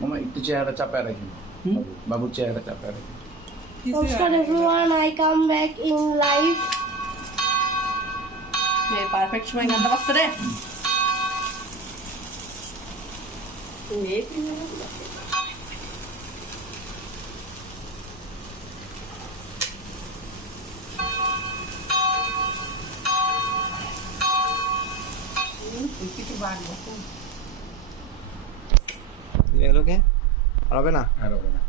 মামা একটু চেহারা চাপায় রাখি হুম? বাবুর চেহারা চাপায় রাখি নমস্কার everyone I come back in life perfect সময় গানটা বাজছে রে এলো কে? আর হবে না? আর হবে না।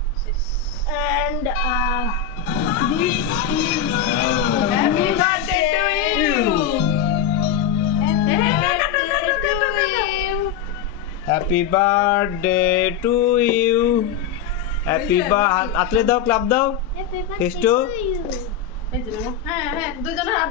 And uh, this is happy birthday to you happy birthday to you happy বা আতলে দাও ক্লাব দাও কেষ্টু হ্যাঁ হ্যাঁ দুজনে হাত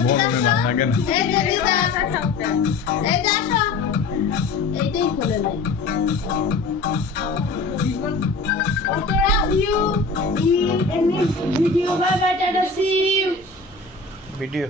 গরমে ভালো লাগে না ভিডিও